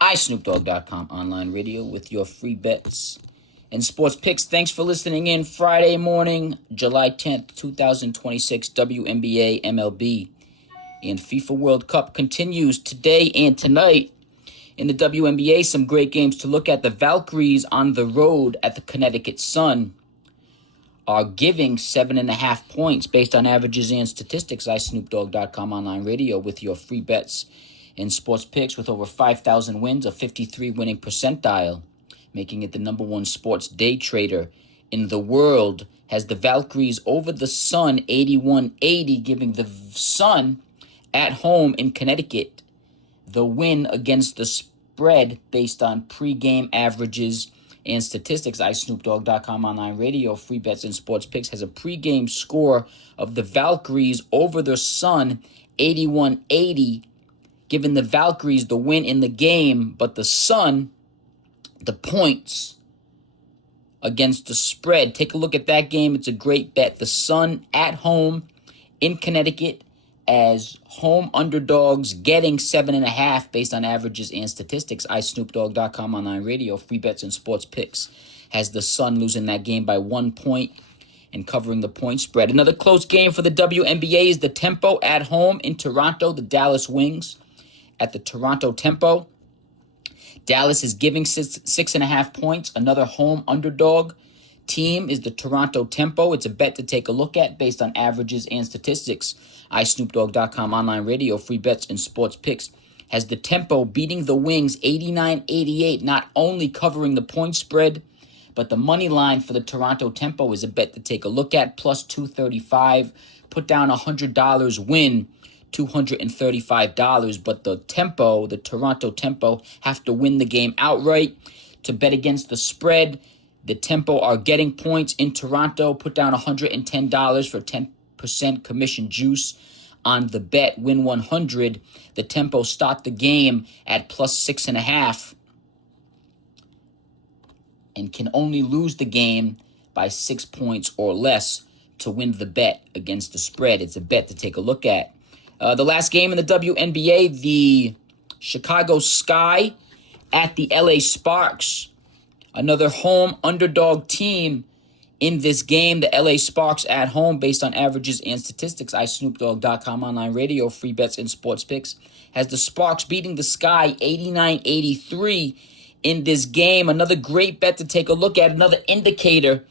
iSnoopDogg.com online radio with your free bets and sports picks. Thanks for listening in. Friday morning, July 10th, 2026, WNBA, MLB, and FIFA World Cup continues today and tonight. In the WNBA, some great games to look at. The Valkyries on the road at the Connecticut Sun are giving 7.5 points based on averages and statistics. iSnoopDogg.com online radio with your free bets and sports picks with over 5,000 wins, a 53 winning percentile, making it the number one sports day trader in the world. Has the Valkyries over the Sun 81-80, giving the Sun at home in Connecticut the win against the spread based on pregame averages and statistics. iSnoopDogg.com online radio, free bets and sports picks has a pregame score of the Valkyries over the Sun 81-80, giving the Valkyries the win in the game, but the Sun the points against the spread. Take a look at that game. It's a great bet. The Sun at home in Connecticut as home underdogs, getting 7.5 based on averages and statistics. iSnoopDogg.com online radio, free bets and sports picks has the Sun losing that game by 1 point and covering the point spread. Another close game for the WNBA is the Tempo at home in Toronto. The Dallas Wings at the Toronto Tempo. Dallas is giving 6.5 points. Another home underdog team is the Toronto Tempo. It's a bet to take a look at based on averages and statistics. iSnoopDogg.com online radio, free bets and sports picks has the Tempo beating the Wings 89-88, not only covering the point spread, but the money line for the Toronto Tempo is a bet to take a look at, plus 235. Put down $100, win $235, but the Toronto Tempo, have to win the game outright to bet against the spread. The Tempo are getting points in Toronto. Put down $110 for 10% commission juice on the bet. Win 100. The Tempo start the game at plus 6.5 and can only lose the game by 6 points or less to win the bet against the spread. It's a bet to take a look at. The last game in the WNBA, the Chicago Sky at the LA Sparks. Another home underdog team in this game. The LA Sparks at home based on averages and statistics. iSnoopDogg.com online radio, free bets and sports picks has the Sparks beating the Sky 89-83 in this game. Another great bet to take a look at. Another indicator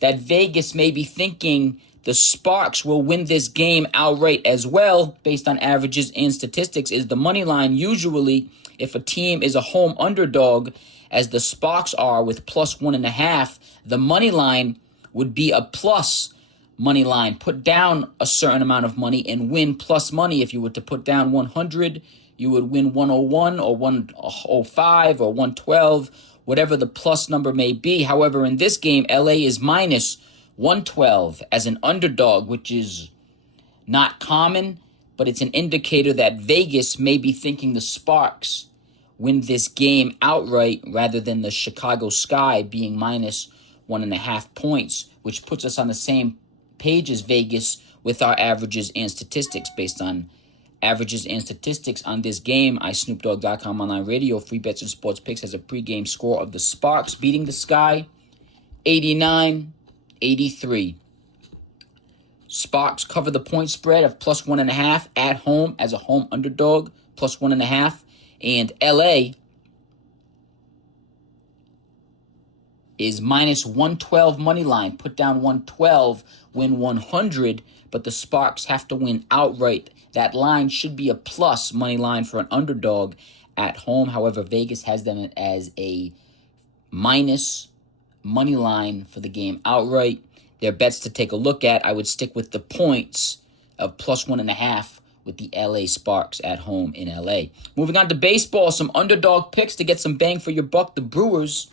that Vegas may be thinking the Sparks will win this game outright as well, based on averages and statistics, is the money line. Usually, if a team is a home underdog, as the Sparks are with plus 1.5, the money line would be a plus money line. Put down a certain amount of money and win plus money. If you were to put down 100, you would win 101 or 105 or 112, whatever the plus number may be. However, in this game, LA is minus 112 as an underdog, which is not common, but it's an indicator that Vegas may be thinking the Sparks win this game outright rather than the Chicago Sky being minus 1.5 points, which puts us on the same page as Vegas with our averages and statistics. Based on averages and statistics on this game, iSnoopDogg.com online radio, free bets and sports picks has a pregame score of the Sparks beating the Sky 89-83. Sparks cover the point spread of plus 1.5 at home as a home underdog, plus 1.5. And LA is minus 112 money line. Put down 112, win 100, but the Sparks have to win outright. That line should be a plus money line for an underdog at home. However, Vegas has them as a minus money line for the game outright. Their bets to take a look at, I would stick with the points of plus 1.5 with the LA Sparks at home in LA. Moving on to baseball, some underdog picks to get some bang for your buck. The Brewers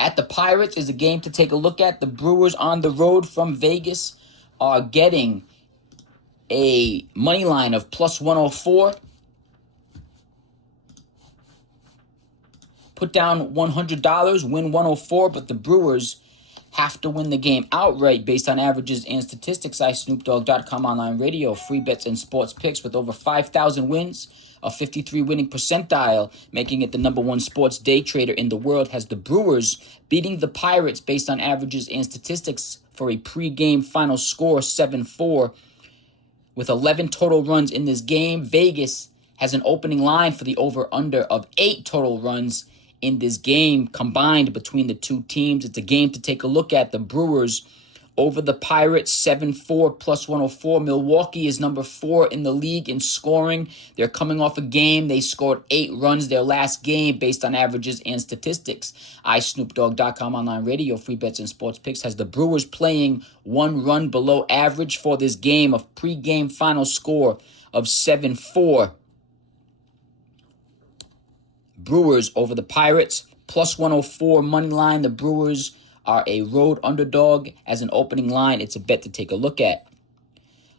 at the Pirates is a game to take a look at. The Brewers on the road from Vegas are getting a money line of plus 104. Put down $100, win 104, but the Brewers have to win the game outright based on averages and statistics. iSnoopDogg.com online radio, free bets and sports picks with over 5,000 wins, a 53 winning percentile, making it the number one sports day trader in the world, has the Brewers beating the Pirates based on averages and statistics for a pregame final score 7-4 with 11 total runs in this game. Vegas has an opening line for the over-under of 8 total runs in this game combined between the two teams. It's a game to take a look at. The Brewers over the Pirates, 7-4 plus 104. Milwaukee is number 4 in the league in scoring. They're coming off a game. They scored 8 runs their last game based on averages and statistics. iSnoopDogg.com online radio, free bets and sports picks, has the Brewers playing 1 run below average for this game, a pregame final score of 7-4. Brewers over the Pirates, plus 104 money line. The Brewers are a road underdog as an opening line. It's a bet to take a look at.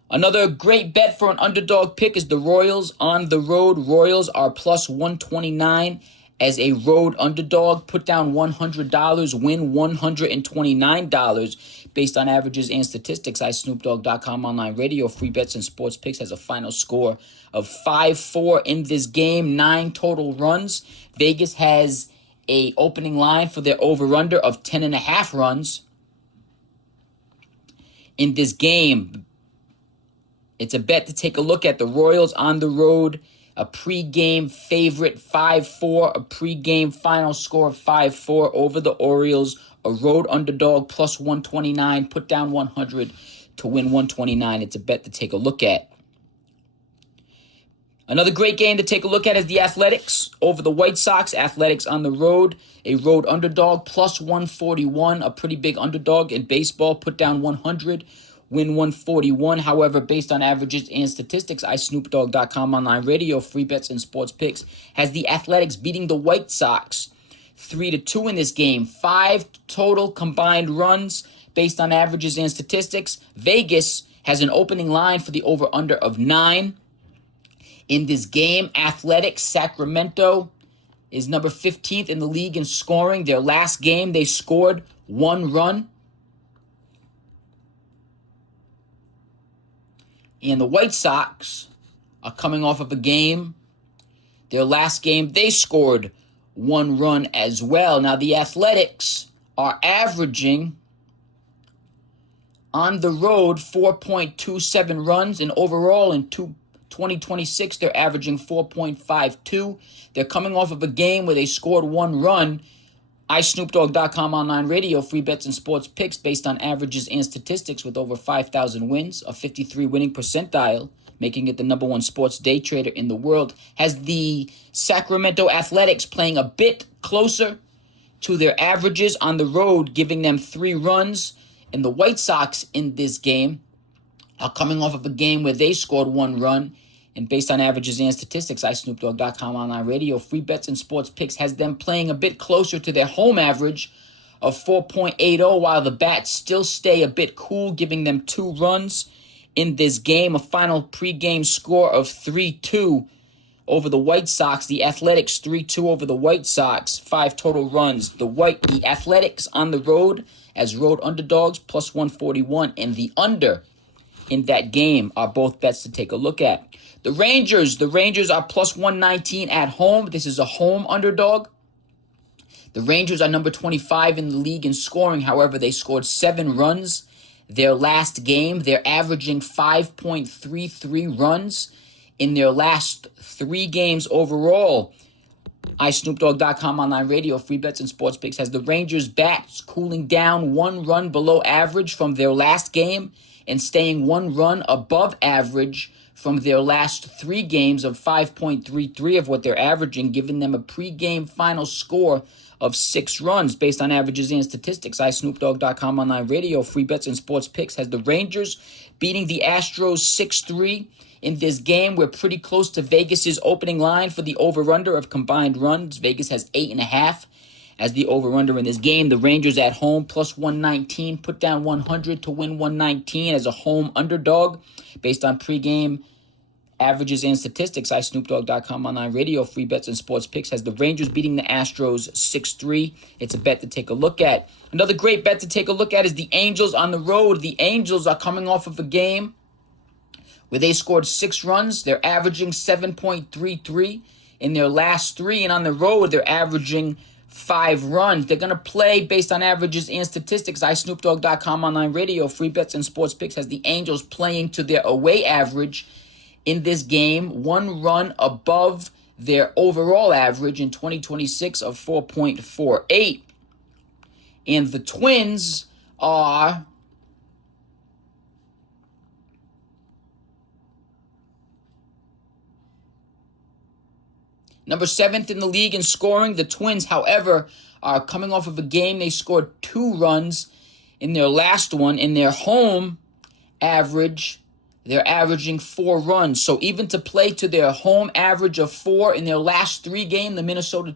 Another great bet for an underdog pick is the Royals on the road. Royals are plus 129 as a road underdog. Put down $100, win $129 based on averages and statistics. iSnoopDogg.com online radio, free bets and sports picks, has a final score of 5-4 in this game, 9 total runs. Vegas has a opening line for their over-under of 10.5 runs. In this game, it's a bet to take a look at. The Royals on the road, a pregame favorite 5-4, a pregame final score of 5-4 over the Orioles, a road underdog plus 129, put down 100 to win 129. It's a bet to take a look at. Another great game to take a look at is the Athletics over the White Sox. Athletics on the road, a road underdog, plus 141, a pretty big underdog in baseball. Put down 100, win 141. However, based on averages and statistics, iSnoopDogg.com online radio, free bets and sports picks, has the Athletics beating the White Sox 3-2 in this game. 5 total combined runs based on averages and statistics. Vegas has an opening line for the over-under of 9. In this game, Athletics, Sacramento is number 15th in the league in scoring. Their last game, they scored 1 run. And the White Sox are coming off of a game. Their last game, they scored 1 run as well. Now, the Athletics are averaging on the road 4.27 runs, and overall in 2026, they're averaging 4.52. They're coming off of a game where they scored 1 run. iSnoopDogg.com online radio, free bets and sports picks based on averages and statistics with over 5,000 wins, a 53 winning percentile, making it the number one sports day trader in the world, has the Sacramento Athletics playing a bit closer to their averages on the road, giving them 3 runs. And the White Sox in this game are coming off of a game where they scored 1 run. And based on averages and statistics, iSnoopDogg.com online radio, free bets and sports picks, has them playing a bit closer to their home average of 4.80, while the bats still stay a bit cool, giving them 2 runs in this game. A final pregame score of 3-2 over the White Sox. The Athletics 3-2 over the White Sox, 5 total runs. The Athletics on the road as road underdogs, plus 141, and the under in that game are both bets to take a look at. The Rangers are plus 119 at home. This is a home underdog. The Rangers are number 25 in the league in scoring. However, they scored 7 runs their last game. They're averaging 5.33 runs in their last 3 games overall. iSnoopDogg.com online radio, free bets and sports picks, has the Rangers bats cooling down 1 run below average from their last game and staying 1 run above average from their last 3 games of 5.33 of what they're averaging, giving them a pregame final score of 6 runs based on averages and statistics. iSnoopDogg.com online radio, free bets and sports picks, has the Rangers beating the Astros 6-3 in this game. We're pretty close to Vegas's opening line for the over-under of combined runs. Vegas has 8.5 as the over-under in this game. The Rangers at home, plus 119, put down 100 to win 119 as a home underdog based on pregame averages and statistics, iSnoopDogg.com online radio, free bets and sports picks, has the Rangers beating the Astros 6-3. It's a bet to take a look at. Another great bet to take a look at is the Angels on the road. The Angels are coming off of a game where they scored 6 runs. They're averaging 7.33 in their last 3, and on the road they're averaging 5 runs. They're going to play based on averages and statistics. iSnoopDogg.com online radio, free bets and sports picks, has the Angels playing to their away average in this game, 1 run above their overall average in 2026 of 4.48. And the Twins are number 7th in the league in scoring. The Twins, however, are coming off of a game. They scored 2 runs in their last one. In their home average, they're averaging 4 runs. So even to play to their home average of 4 in their last 3 games, the Minnesota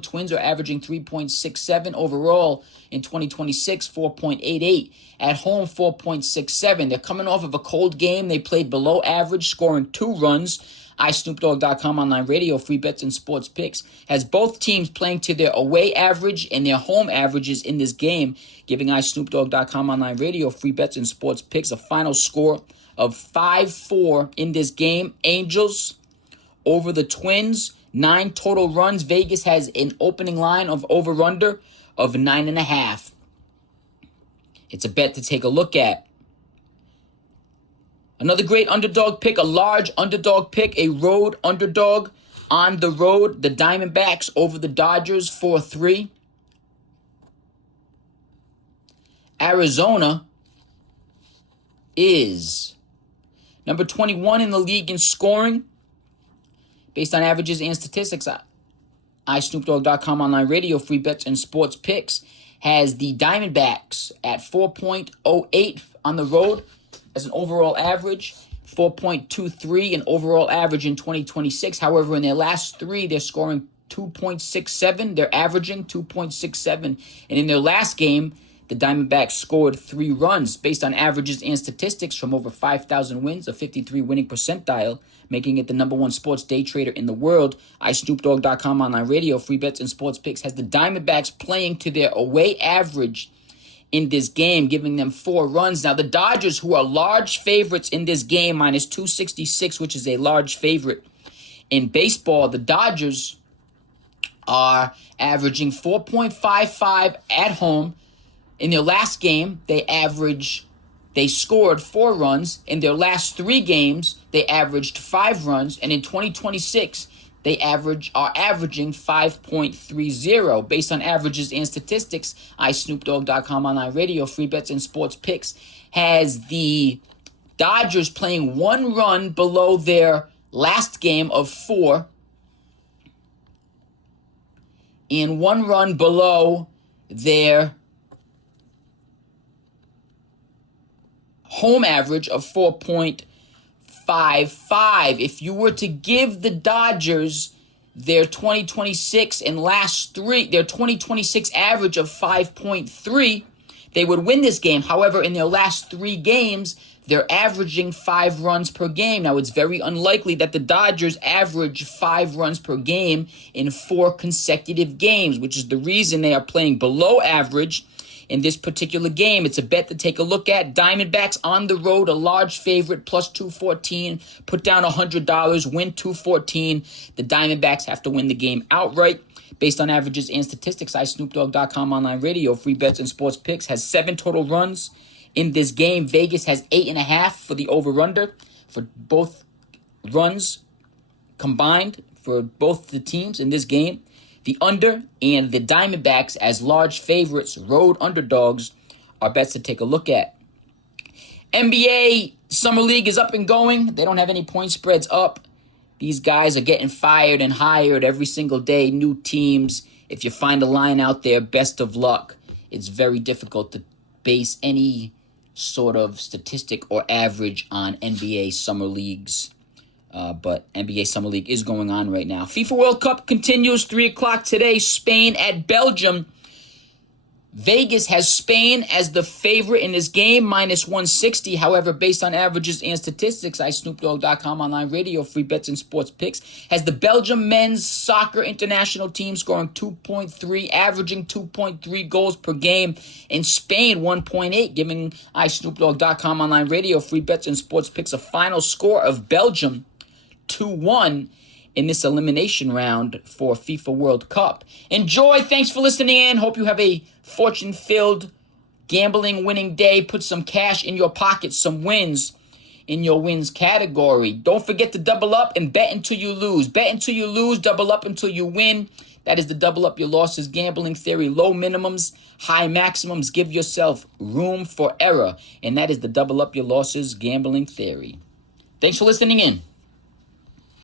Twins are averaging 3.67 overall in 2026, 4.88. At home, 4.67. They're coming off of a cold game. They played below average, scoring 2 runs. iSnoopDogg.com online radio, free bets and sports picks, has both teams playing to their away average and their home averages in this game, giving iSnoopDogg.com online radio, free bets and sports picks a final score of 5-4 in this game. Angels over the Twins, 9 total runs. Vegas has an opening line of over-under of 9.5. It's a bet to take a look at. Another great underdog pick, a large underdog pick, a road underdog on the road. The Diamondbacks over the Dodgers, 4-3. Arizona is number 21 in the league in scoring based on averages and statistics. iSnoopDogg.com online radio, free bets and sports picks, has the Diamondbacks at 4.08 on the road as an overall average, 4.23 an overall average in 2026. However, in their last 3, they're scoring 2.67. They're averaging 2.67. And in their last game, the Diamondbacks scored 3 runs based on averages and statistics from over 5,000 wins, a 53 winning percentile, making it the number 1 sports day trader in the world. iSnoopDogg.com online radio, free bets and sports picks, has the Diamondbacks playing to their away average in this game, giving them 4 runs. Now, the Dodgers, who are large favorites in this game, minus 266, which is a large favorite in baseball, the Dodgers are averaging 4.55 at home. In their last game, they scored 4 runs. In their last 3 games, they averaged 5 runs. And in 2026, they are averaging 5.30 based on averages and statistics. iSnoopDogg.com online radio, free bets and sports picks, has the Dodgers playing 1 run below their last game of 4 and 1 run below their home average of 4.55. If you were to give the Dodgers their 2026 and their 2026 average of 5.3, they would win this game. However, in their last 3 games, they're averaging 5 runs per game. Now, it's very unlikely that the Dodgers average 5 runs per game in 4 consecutive games, which is the reason they are playing below average in this particular game. It's a bet to take a look at. Diamondbacks on the road, a large favorite, plus 214. Put down $100, win 214. The Diamondbacks have to win the game outright. Based on averages and statistics, iSnoopDogg.com online radio, free bets and sports picks, has 7 total runs in this game. Vegas has 8.5 for the over-under for both runs combined for both the teams in this game. The under and the Diamondbacks as large favorites, road underdogs, are bets to take a look at. NBA Summer League is up and going. They don't have any point spreads up. These guys are getting fired and hired every single day. New teams. If you find a line out there, best of luck. It's very difficult to base any sort of statistic or average on NBA Summer Leagues. But NBA Summer League is going on right now. FIFA World Cup continues, 3 o'clock today. Spain at Belgium. Vegas has Spain as the favorite in this game, minus 160. However, based on averages and statistics, iSnoopDogg.com online radio, free bets and sports picks, has the Belgium men's soccer international team scoring 2.3, averaging 2.3 goals per game, and Spain 1.8, giving iSnoopDogg.com online radio, free bets and sports picks a final score of Belgium 2-1 in this elimination round for FIFA World Cup. Enjoy. Thanks for listening in. Hope you have a fortune-filled gambling winning day. Put some cash in your pocket, some wins in your wins category. Don't forget to double up and bet until you lose. Bet until you lose, double up until you win. That is the double up your losses gambling theory. Low minimums, high maximums. Give yourself room for error. And that is the double up your losses gambling theory. Thanks for listening in.